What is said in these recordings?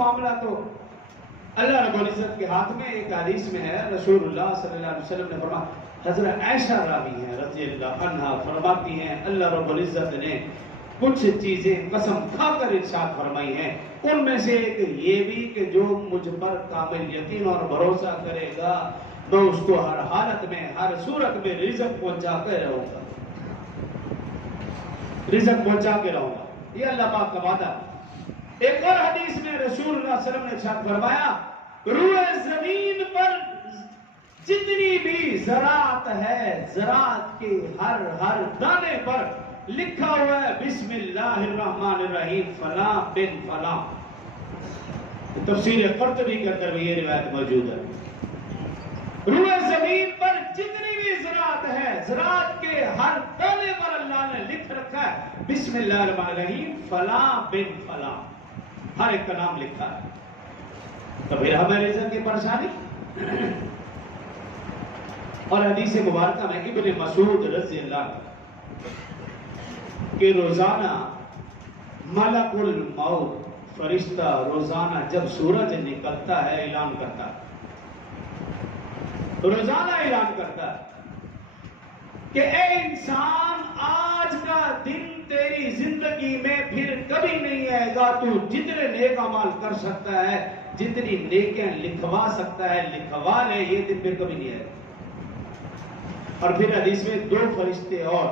معاملہ تو اللہ رب العزت کے ہاتھ میں. ایک حدیث میں ہے رسول اللہ صلی اللہ علیہ وسلم نے فرمایا, حضرت عائشہ راوی ہیں رضی اللہ عنہا فرماتی ہیں اللہ رب العزت نے کچھ چیزیں قسم کھا کر ارشاد فرمائی ہیں, ان میں سے ایک یہ بھی کہ جو مجھ پر کامل یقین اور بھروسہ کرے گا میں اس کو ہر حالت میں ہر صورت میں رزق پہنچا کے رہوں گا, رزق پہنچا کے رہوں گا. یہ اللہ پاک کا وعدہ. ایک اور حدیث میں رسول اللہ صلی اللہ علیہ وسلم نے ارشاد فرمایا, روئے زمین پر جتنی بھی زراعت ہے, زراعت کے ہر دانے پر لکھا ہوا ہے بسم اللہ الرحمن الرحیم فلاں بن فلاں. تفسیر قرطبی کے اندر بھی یہ روایت موجود ہے. روئے زمین پر جتنی بھی زراعت ہے, زراعت کے ہر دانے پر اللہ نے لکھ رکھا ہے بسم اللہ الرحمن الرحیم فلاں بن فلاں, ہر ایک کا نام لکھا ہے. تو پھر ہمیں رزق کی پریشانی. اور حدیث مبارکہ میں ابن مسعود رضی اللہ کہ روزانہ ملک الموت فرشتہ روزانہ جب سورج نکلتا ہے اعلان کرتا ہے, روزانہ اعلان کرتا ہے کہ اے انسان آج کا دن تیری زندگی میں پھر کبھی نہیں آئے گا, تو جتنے نیک اعمال کر سکتا ہے, جتنی نیکیاں لکھوا سکتا ہے لکھوا لے, یہ دن پھر کبھی نہیں آئے گا. اور پھر حدیث میں 2 فرشتے اور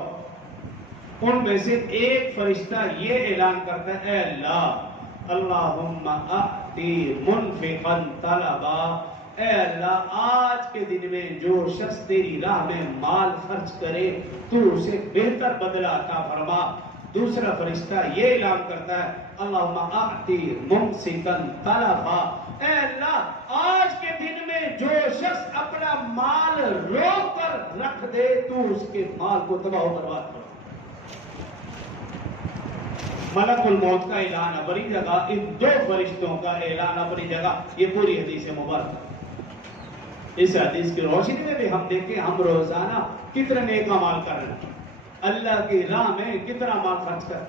ان میں سے ایک فرشتہ یہ اعلان کرتا ہے اے اللہ اللہم اعطی منفقا طلبا, اے اللہ آج کے دن میں جو شخص تیری راہ میں مال خرچ کرے تو اسے بہتر بدلہ عطا فرما. دوسرا فرشتہ یہ اعلان کرتا ہے اللہم اعطی ممسکا طلبا, اے اللہ آج کے دن میں جو شخص اپنا مال روک کر رکھ دے تو اس کے مال کو تباہ و برباد کرو. ملک الموت کا اعلان اپنی جگہ, ان 2 فرشتوں کا اعلان اپنی جگہ. یہ پوری حدیث مبارکہ. اس حدیث کی روشنی میں بھی ہم دیکھیں ہم روزانہ کتنے نیک اعمال کر رہے ہیں, اللہ کی راہ میں کتنا مال خرچ کر